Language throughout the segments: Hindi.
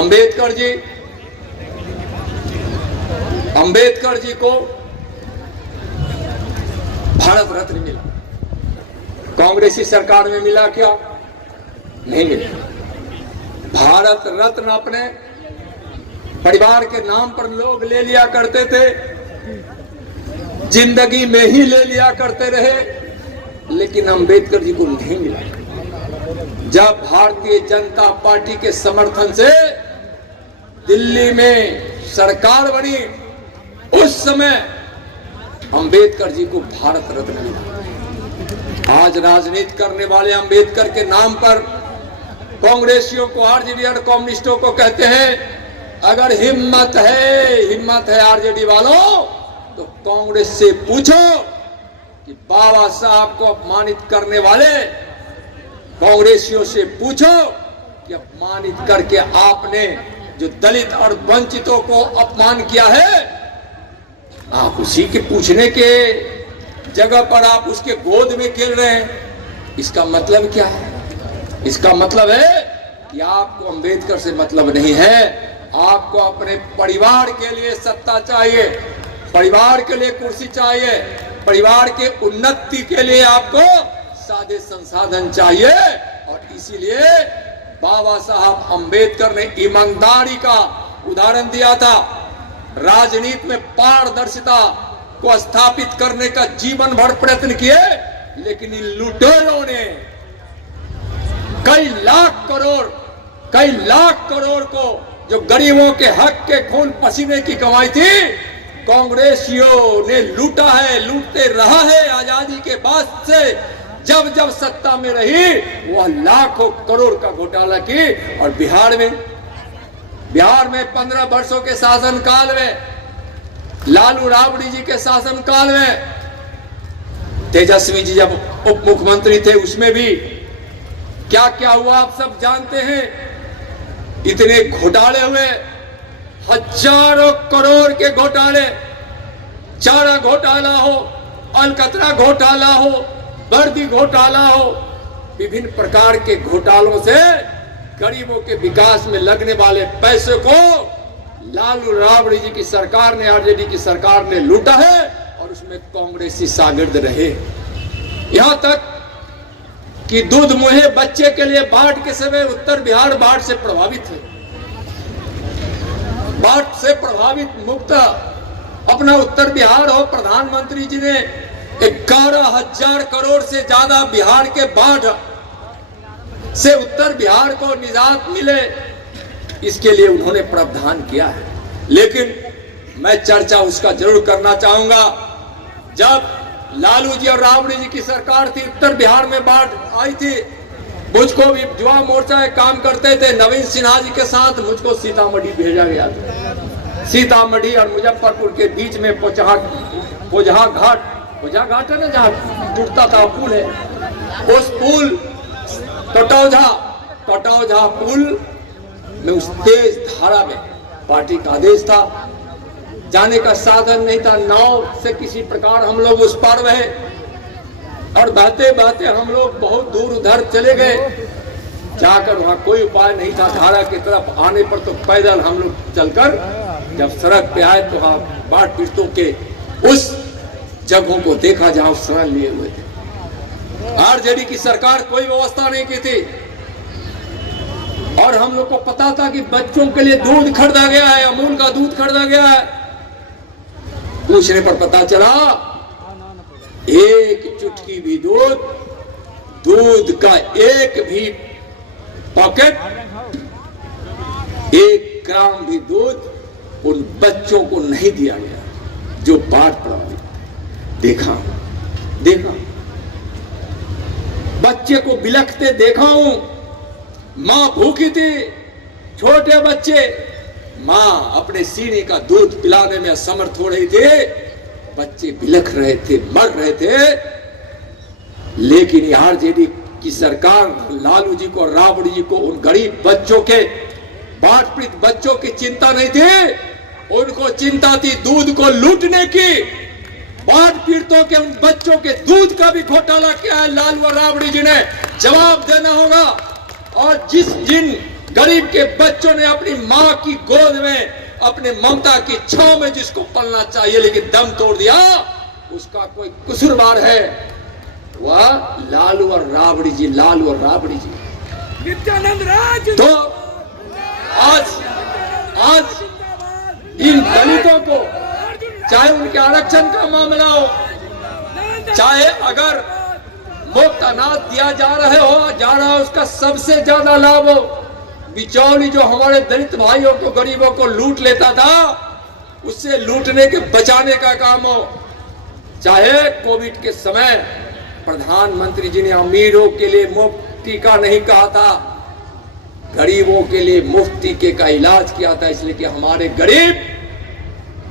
अंबेडकर जी को भारत रत्न मिला। कांग्रेसी सरकार में मिला क्या? नहीं मिला। भारत रत्न अपने परिवार के नाम पर लोग ले लिया करते थे, जिंदगी में ही ले लिया करते रहे, लेकिन अंबेडकर जी को नहीं मिला। जब भारतीय जनता पार्टी के समर्थन से दिल्ली में सरकार बनी, उस समय अंबेडकर जी को भारत रत्न मिला। आज राजनीति करने वाले अंबेडकर के नाम पर कांग्रेसियों को, आरजेडी और कम्युनिस्टों को कहते हैं, अगर हिम्मत है आरजेडी वालों, तो कांग्रेस से पूछो कि बाबा साहब को अपमानित करने वाले कांग्रेसियों से पूछो कि अपमानित करके आपने जो दलित और वंचितों को अपमान किया है, आप उसी के पूछने के जगह पर आप उसके गोद में खेल रहे हैं। इसका मतलब क्या है? इसका मतलब है कि आपको अंबेडकर से मतलब नहीं है। आपको अपने परिवार के लिए सत्ता चाहिए, परिवार के लिए कुर्सी चाहिए, परिवार के उन्नति के लिए आपको सादे संसाधन चाहिए। और इसीलिए बाबा साहब अंबेडकर ने ईमानदारी का उदाहरण दिया था। राजनीति में पारदर्शिता को स्थापित करने का जीवन भर प्रयत्न किए, लेकिन इन लुटेरों ने कई लाख करोड़ को, जो गरीबों के हक के खून पसीने की कमाई थी, कांग्रेसियों ने लूटा है, लूटते रहा है। आजादी के बाद से जब जब सत्ता में रही, वह लाखों करोड़ का घोटाला की। और बिहार में 15 वर्षों के शासन काल में, लालू राबड़ी जी के शासन काल में, तेजस्वी जी जब उप मुख्यमंत्री थे, उसमें भी क्या क्या हुआ आप सब जानते हैं। इतने घोटाले हुए, हजारों करोड़ के घोटाले, चारा घोटाला हो, अलकतरा घोटाला हो, वर्दी घोटाला हो, विभिन्न प्रकार के घोटालों से गरीबों के विकास में लगने वाले पैसे को लालू राबड़ी जी की सरकार ने, आरजेडी की सरकार ने लूटा है। और उसमें कांग्रेसी शागिर्द रहे। यहां तक कि दूध मुहे बच्चे के लिए बाढ़ के समय उत्तर बिहार बाढ़ से प्रभावित है। बाढ़ से प्रभावित मुक्त अपना उत्तर बिहार हो। प्रधानमंत्री जी ने 11,000 करोड़ से ज्यादा बिहार के बाढ़ से उत्तर बिहार को निजात मिले, इसके लिए उन्होंने प्रावधान किया है। लेकिन मैं चर्चा उसका जरूर करना चाहूंगा। जब लालू जी और राबड़ी जी की सरकार थी, उत्तर बिहार में बाढ़ आई थी, मुझको भी युवा मोर्चा में काम करते थे, नवीन सिन्हा जी के साथ मुझको सीतामढ़ी भेजा गया था। सीतामढ़ी और मुजफ्फरपुर के बीच में पोजहा घाट है ना, जहाँ टूटता था पुल है, उस पुल टटौझा पुल में, उस तेज धारा में पार्टी का आदेश था, जाने का साधन नहीं था, नाव से किसी प्रकार हम लोग उस पार रहे। और बहते बहते हम लोग बहुत दूर उधर चले गए, जाकर वहां कोई उपाय नहीं था धारा की तरफ आने पर, तो पैदल हम लोग चलकर जब सड़क पे आए तो वहां बाढ़ पीड़ितों के उस जगहों को देखा जहां शरण लिए हुए थे। आरजेडी की सरकार कोई व्यवस्था नहीं की थी। और हम लोग को पता था कि बच्चों के लिए दूध खरीदा गया है, अमूल का दूध खरीदा गया है। पूछने पर पता चला एक चुटकी भी दूध का एक भी पॉकेट, 1 ग्राम भी दूध उन बच्चों को नहीं दिया गया जो बाढ़ प्रभावित। देखा बच्चे को बिलखते देखा हूं। मां भूखी थी, छोटे बच्चे, मां अपने सीने का दूध पिलाने में असमर्थ हो रही थी, बच्चे बिलख रहे थे, मर रहे थे। लेकिन आरजेडी की सरकार लालू जी को, राबड़ी जी को उन गरीब बच्चों के, बाढ़ पीड़ित बच्चों की चिंता नहीं थी, उनको चिंता थी दूध को लूटने की। बाढ़ पीड़ितों के उन बच्चों के दूध का भी घोटाला किया है लालू और राबड़ी जी ने, जवाब देना होगा। और जिन गरीब के बच्चों ने अपनी मां की गोद में अपने ममता की छांव में जिसको पलना चाहिए लेकिन दम तोड़ दिया, उसका कोई कसूरवार है वह लालू और राबड़ी जी, लालू और राबड़ी जी। नित्यानंद राज तो आज इन दलितों को चाहे उनके आरक्षण का मामला हो, चाहे अगर मुफ्त अनाज दिया जा रहा है उसका सबसे ज्यादा लाभ हो, बिचौली जो हमारे दलित भाइयों को गरीबों को लूट लेता था उससे लूटने के बचाने का काम हो, चाहे कोविड के समय प्रधानमंत्री जी ने अमीरों के लिए मुफ्त टीका नहीं कहा था, गरीबों के लिए मुफ्त टीके का इलाज किया था, इसलिए कि हमारे गरीब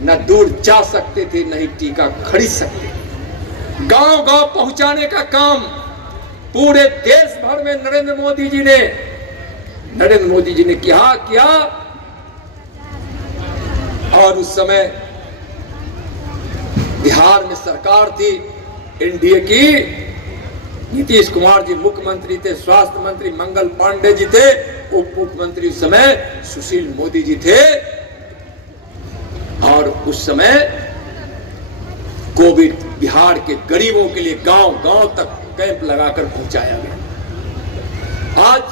न दूर जा सकते थे न ही टीका खरीद सकते थे। गांव गांव पहुंचाने का काम पूरे देश भर में नरेंद्र मोदी जी ने किया और उस समय बिहार में सरकार थी एनडीए की, नीतीश कुमार जी मुख्यमंत्री थे, स्वास्थ्य मंत्री मंगल पांडे जी थे, उप मुख्यमंत्री उस समय सुशील मोदी जी थे और उस समय कोविड बिहार के गरीबों के लिए गांव गांव तक कैंप लगाकर पहुंचाया गया। आज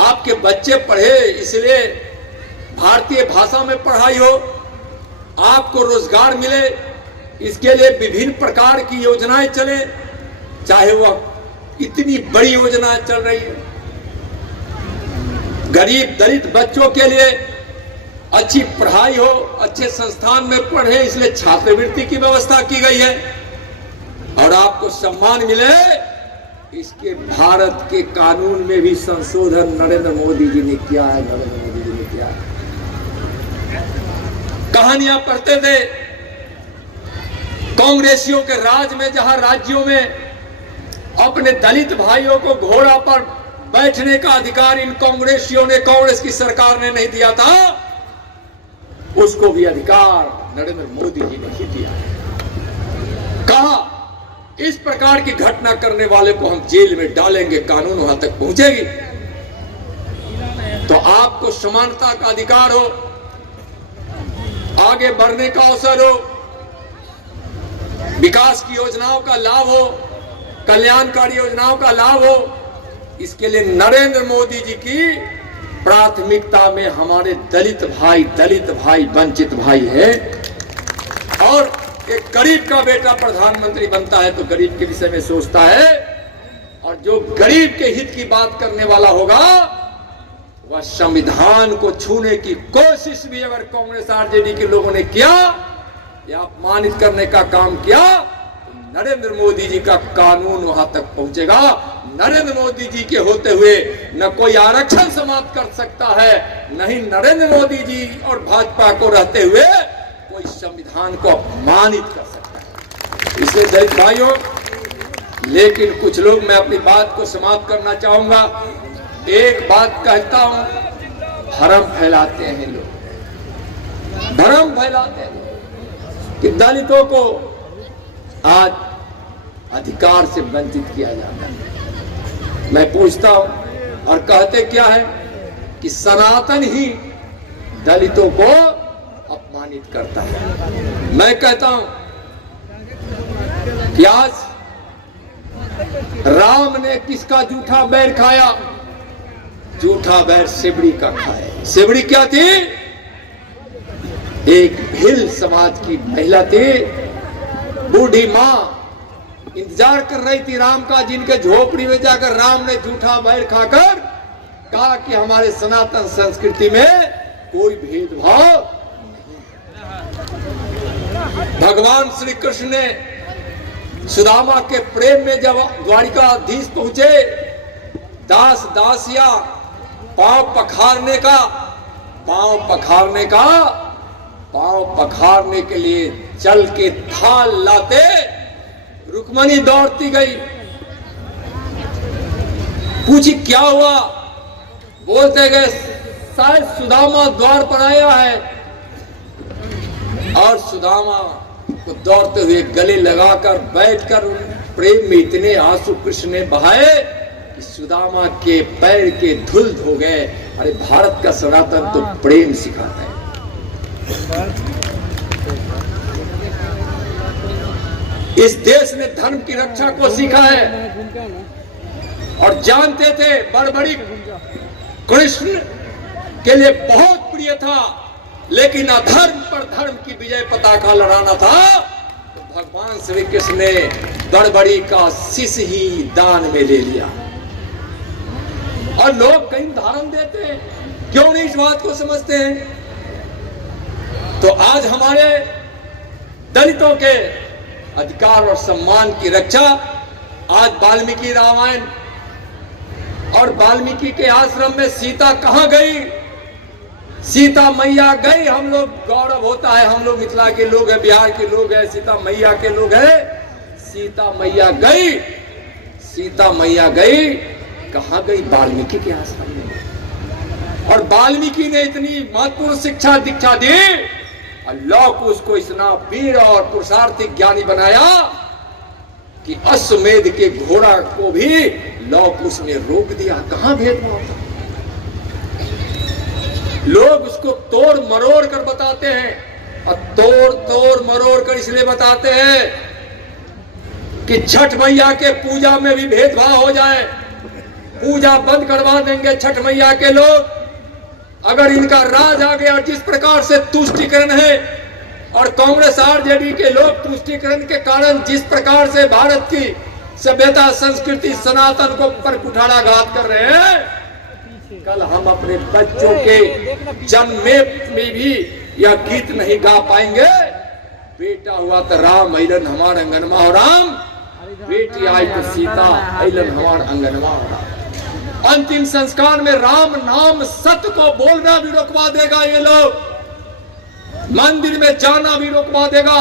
आपके बच्चे पढ़े इसलिए भारतीय भाषा में पढ़ाई हो, आपको रोजगार मिले इसके लिए विभिन्न प्रकार की योजनाएं चले, चाहे वह इतनी बड़ी योजना चल रही है, गरीब दलित बच्चों के लिए अच्छी पढ़ाई हो, अच्छे संस्थान में पढ़े इसलिए छात्रवृत्ति की व्यवस्था की गई है और आपको सम्मान मिले इसके भारत के कानून में भी संशोधन नरेंद्र मोदी जी ने किया है। कहानियां पढ़ते थे कांग्रेसियों के राज में, जहां राज्यों में अपने दलित भाइयों को घोड़ा पर बैठने का अधिकार इन कांग्रेसियों ने, कांग्रेस की सरकार ने नहीं दिया था, उसको भी अधिकार नरेंद्र मोदी जी ने ही दिया। कहा इस प्रकार की घटना करने वाले को हम जेल में डालेंगे, कानून वहां तक पहुंचेगी। तो आपको समानता का अधिकार हो, आगे बढ़ने का अवसर हो, विकास की योजनाओं का लाभ हो, कल्याणकारी योजनाओं का लाभ हो, इसके लिए नरेंद्र मोदी जी की प्राथमिकता में हमारे दलित भाई वंचित भाई है। और एक गरीब का बेटा प्रधानमंत्री बनता है तो गरीब के विषय में सोचता है और जो गरीब के हित की बात करने वाला होगा वह संविधान को छूने की कोशिश भी अगर कांग्रेस आरजेडी के लोगों ने किया या अपमानित करने का काम किया तो नरेंद्र मोदी जी का कानून वहां तक पहुंचेगा। नरेंद्र मोदी जी के होते हुए न कोई आरक्षण समाप्त कर सकता है, न ही नरेंद्र मोदी जी और भाजपा को रहते हुए कोई संविधान को अपमानित कर सकता है। इसलिए दलित भाइयों, लेकिन कुछ लोग, मैं अपनी बात को समाप्त करना चाहूंगा, एक बात कहता हूं, भ्रम फैलाते हैं लोग, भ्रम फैलाते हैं कि दलितों को आज अधिकार से वंचित किया जाता है। मैं पूछता हूं और कहते क्या है कि सनातन ही दलितों को अपमानित करता है। मैं कहता हूं कि आज राम ने किसका जूठा बैर खाया? जूठा बैर सिबड़ी का खाया। सिबड़ी क्या थी? एक भिल समाज की महिला थी, बूढ़ी मां इंतजार कर रही थी राम का, जिनके झोपड़ी में जाकर राम ने जूठा बैर खाकर कहा कि हमारे सनातन संस्कृति में कोई भेदभाव नहीं। भगवान श्री कृष्ण ने सुदामा के प्रेम में जब द्वारिकाधीश पहुंचे, दास दासिया पांव पखारने के लिए चल के थाल लाते, रुक्मणी दौड़ती गई, पूछी क्या हुआ? बोलते गए शायद सुदामा द्वार पर आया है, और सुदामा को दौड़ते हुए गले लगाकर बैठकर प्रेम में इतने आंसू कृष्ण ने बहाए कि कि सुदामा के पैर के धूल धो गए। अरे भारत का सनातन तो प्रेम सिखाता है। इस देश ने धर्म की रक्षा को सीखा है और जानते थे बड़बड़ी कृष्ण के लिए बहुत प्रिय था, लेकिन अधर्म पर धर्म की विजय पताका लहराना था तो भगवान श्री कृष्ण ने बड़बड़ी का शीश ही दान में ले लिया। और लोग कहीं उदाहरण देते हैं, क्यों नहीं इस बात को समझते हैं? तो आज हमारे दलितों के अधिकार और सम्मान की रक्षा, आज वाल्मीकि रामायण और वाल्मीकि के आश्रम में सीता कहां गई? सीता मैया गई। हम लोग गौरव होता है, हम लोग मिथिला के लोग हैं, बिहार के लोग हैं, सीता मैया के लोग हैं। सीता मैया गई, सीता मैया गई, कहां गई? वाल्मीकि के आश्रम में। और वाल्मीकि ने इतनी महत्वपूर्ण शिक्षा दीक्षा दी, अल्लाह को उसको इतना वीर और पुरुषार्थी ज्ञानी बनाया कि अश्वमेध के घोड़ा को भी लौक उसने रोक दिया। कहां भेदभाव था? लोग उसको तोड़ मरोड़ कर बताते हैं, और तोड़ मरोड़ कर इसलिए बताते हैं कि छठ मैया के पूजा में भी भेदभाव हो जाए, पूजा बंद करवा देंगे छठ मैया के लोग अगर इनका राज आ गया। जिस प्रकार से तुष्टीकरण है और कांग्रेस आरजेडी के लोग तुष्टीकरण के कारण जिस प्रकार से भारत की सभ्यता संस्कृति सनातन को पर कुठाराघात कर रहे हैं, कल हम अपने बच्चों के जन्म में भी यह गीत नहीं गा पाएंगे। बेटा हुआ तो राम अइलन हमार अंगनमा हो राम, बेटी आई तो सीता अइलन हमार अंगनमा हो राम। अंतिम संस्कार में राम नाम सत्य को बोलना भी रोकवा देगा ये लोग, मंदिर में जाना भी रोकवा देगा,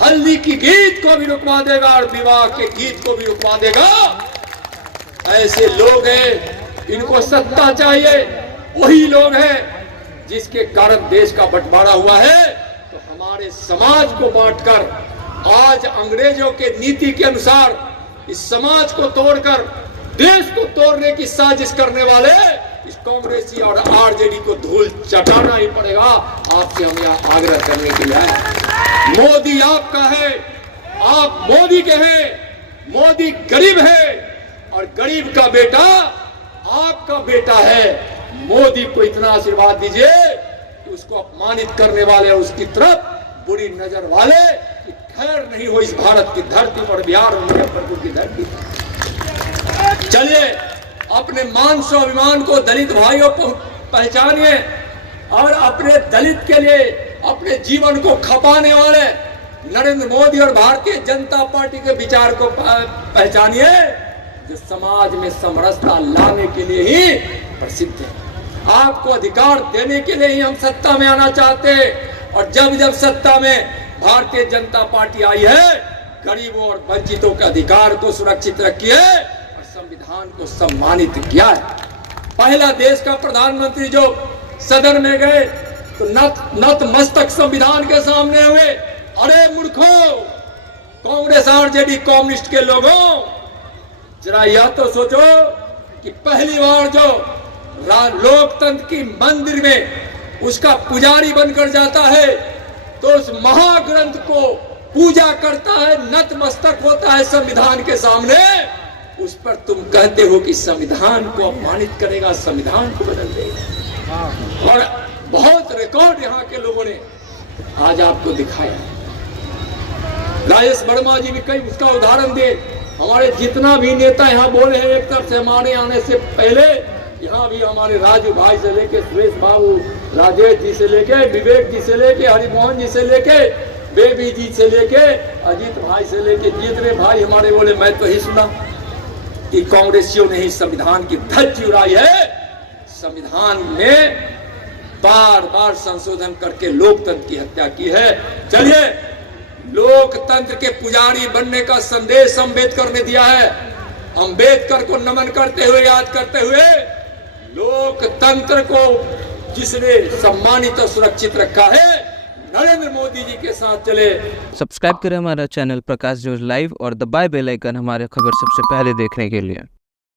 हल्दी की गीत को भी रुकवा देगा और विवाह के गीत को भी रुकवा देगा। ऐसे लोग हैं, इनको सत्ता चाहिए। वही लोग हैं जिसके कारण देश का बंटवारा हुआ है। तो हमारे समाज को बांटकर आज अंग्रेजों के नीति के अनुसार इस समाज को तोड़कर देश को तोड़ने की साजिश करने वाले इस कांग्रेसी और आरजेडी को धूल चटाना ही पड़ेगा। आपसे हम यहाँ आग्रह करने के लिए आए। मोदी आपका है, आप मोदी के हैं। मोदी गरीब है और गरीब का बेटा आपका बेटा है। मोदी को इतना आशीर्वाद दीजिए कि उसको अपमानित करने वाले उसकी तरफ बुरी नजर वाले कि खैर नहीं हो इस भारत की धरती पर, बिहार और मुजफ्फरपुर की धरती पर। चलिए अपने मान स्वाभिमान को दलित भाइयों को पहचानिए और अपने दलित के लिए अपने जीवन को खपाने वाले नरेंद्र मोदी और भारतीय जनता पार्टी के विचार को पहचानिए, जो समाज में समरसता लाने के लिए ही प्रसिद्ध है। आपको अधिकार देने के लिए ही हम सत्ता में आना चाहते हैं। और जब जब सत्ता में भारतीय जनता पार्टी आई है, गरीबों और वंचितों के अधिकार को सुरक्षित रखी है, संविधान को सम्मानित किया है। पहला देश का प्रधानमंत्री जो सदन में गए तो नतमस्तक संविधान के सामने हुए। अरे मूर्खों, कांग्रेस आरजेडी कम्युनिस्ट के लोगों, जरा यह तो सोचो कि पहली बार जो लोकतंत्र की मंदिर में उसका पुजारी बनकर जाता है तो उस महाग्रंथ को पूजा करता है, नतमस्तक होता है संविधान के सामने। उस पर तुम कहते हो कि संविधान को अपमानित करेगा, संविधान को बदल देगा। और बहुत रिकॉर्ड यहाँ के लोगों ने आज आपको दिखाया। राजेश वर्मा जी भी कई उसका उदाहरण दे। हमारे जितना भी नेता यहाँ बोले हैं, एक तरफ से हमारे आने से पहले यहाँ भी हमारे राजू भाई से लेके सुरेश बाबू, राजेश जी से लेके, विवेक जी से लेके, हरिमोहन जी से लेके, बेबी जी से लेके, अजीत भाई से लेके, जितने भाई हमारे बोले, मैं तो ही सुना कि कांग्रेसियों ने ही संविधान की धज्जी उड़ाई है। संविधान में बार बार संशोधन करके लोकतंत्र की हत्या की है। चलिए, लोकतंत्र के पुजारी बनने का संदेश अम्बेडकर ने दिया है। अम्बेडकर को नमन करते हुए, याद करते हुए, लोकतंत्र को जिसने सम्मानित और सुरक्षित रखा है, नरेंद्र मोदी जी के साथ चले। सब्सक्राइब करें हमारा चैनल प्रकाश न्यूज लाइव और दबाए बेल आइकन हमारे खबर सबसे पहले देखने के लिए।